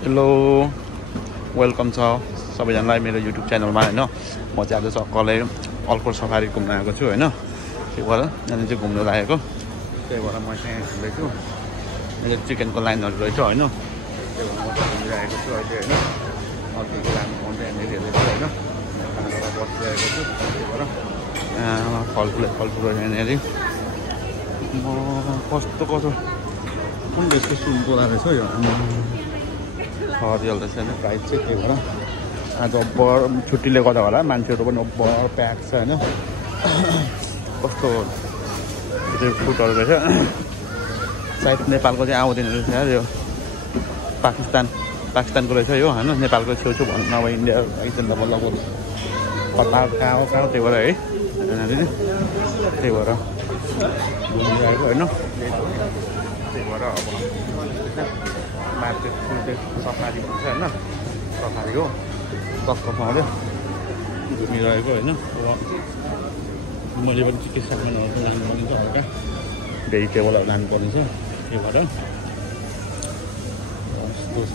Hello welcome छ सबैजनालाई मेरो युट्युब च्यानलमा हैन म चाहिँ आज सक्कलै अल्कोर सफारी घुम्न आएको छु हैन त्यही भएर यहाँ चाहिँ घुम्न लागेको त्यही भएर म चाहिँ हिँड्दैछु मेरो चिकनको लाइनहरु रहेछ हैन त्यही भएर म घुमिरहेको छु अहिले हैन अघिको लाइन म चाहिँ यहाँनिर हेर्दैछु हैन खानाबाट बसिरहेको छु त्यही भएर फलफुल यहाँनिर म कस्तो कुन देशको सुनको रहेछ यो हरियल रहेछ होइन प्राइस चाहिँ त्यही भएर आज अब्बर छुट्टीले गर्दा होला मान्छेहरू पनि अब्बर प्याक छ होइन कस्तो फुडहरू रहेछ सायद नेपालको चाहिँ आउँदैन रहेछ यार यो पाकिस्तानको रहेछ यो होइन नेपालको छेउछेउ भन्नु नभए इन्डिया पाकिस्तान त बल्ल कहाँ त्यही भएर है त्यही भएर घुमिरहेको होइन त्यही भएर अब मार्केट सफारी भन्छ होइन सफारी हो 10 पाउँदै घुमिरहेको होइन मैले पनि के सामानहरू लानुपर्ने छ हल्का भेजिटेबलहरू लानुपर्ने छ त्यही भएर यस्तो छ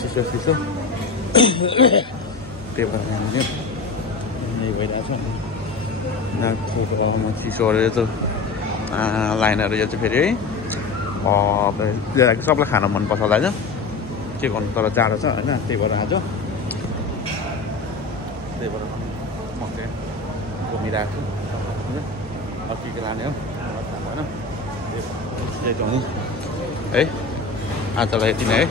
चिसो त्यही भएर यही भइरहेको छ चिसोहरू त लाइनहरू यो चाहिँ फेरि है सबलाई खान मनपर्छ होला होइन के गर्नु तर जाडो छ होइन त्यही भएर आज त्यही भएर म चाहिँ घुमिरहेको छु अब के लाने हो होइन है आजलाई यति नै है।